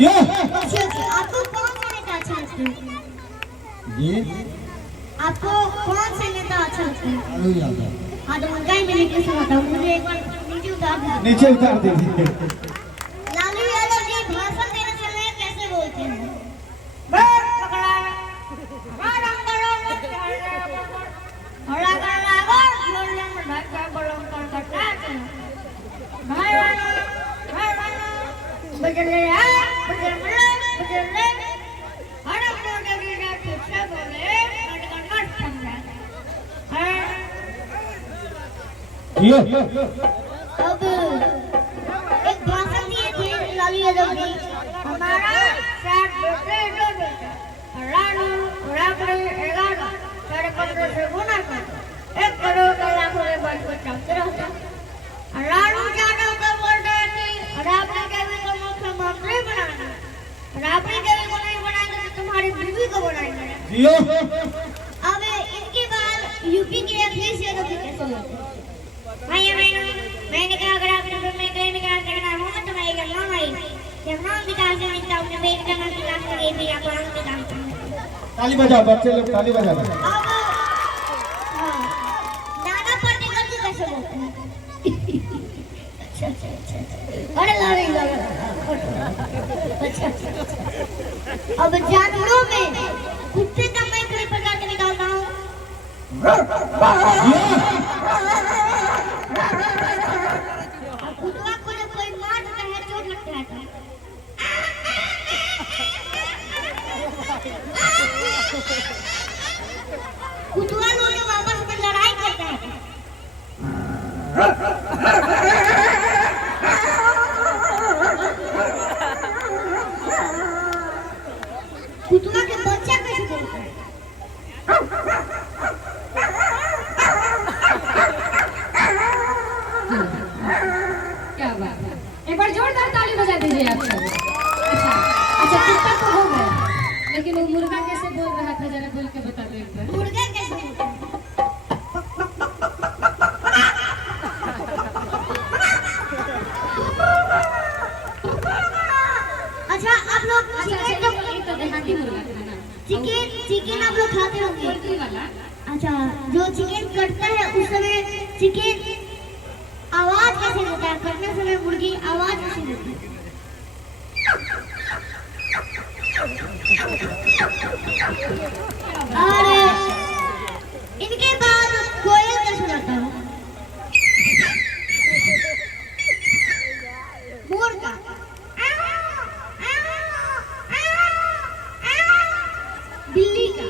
यो आपको कौन सा नेता अच्छा लगता है? ये आपको कौन सा नेता अच्छा लगता है? लालू यादव। हाँ तो उनका ही मैं नीचे से बताऊँ, मुझे एक बार नीचे उतार दीजिए। नीचे उतार दीजिए। लालू यादव जी भाषण देने समय कैसे बोलते हैं? यो अब एक भाषण दिए थे लालू यादव जी, हमारा साथ बेटे दो बेटा रानू राबड़ी 11 साढ़े 15 से गुना कर 1 करोड़ का लाख रुपए बच बचाते रहता। रानू यादव का बोल रहे थे राबड़ी देवी को मुख्यमंत्री बनाना, राबड़ी देवी को नहीं बनाएंगे तो तुम्हारी बीवी को बनाएंगे। यो अब इनके बाद यूपी के अखिलेश यादव जी कैसे बोलते हैं? मैंने कहा अगर आपने मैं कहने का करना हो तो मैं कर लो भाई जब नाम विकास से मिलता हूं वेट करना विकास के भी आप नाम विकास ताली बजाओ बच्चे लोग ताली बजाओ। अब दादा पाटेकर जी कैसे बोलते हैं? अच्छा अरे लारे अच्छा अब जानवरों में कुत्ते का मैं कई प्रकार के निकालता हूं। कुत्ता को जब कोई मारता है चोट लगता है कुत्ता लोग जब आपस में लड़ाई करता है कुत्ता के बच्चा कैसे बोलता है? क्या बात है, एक बार जोरदार ताली बजा दीजिए आप सब। अच्छा कुत्ता तो हो गया, लेकिन वो मुर्गा कैसे बोल रहा था जरा बोल के बता दो एक बार। मुर्गा कैसे बोलता है? अच्छा आप लोग ये तो देहाती मुर्गा था ना, चिकन आप लोग खाते होंगे? पोल्ट्री वाला। अच्छा जो चिकन कटता है उस समय चिकन आवाज कैसे देता है? कटने समय मुर्गी आवाज कैसे देती है? और इनके बाद कोयल कैसे लगता है? मोर का बिल्ली का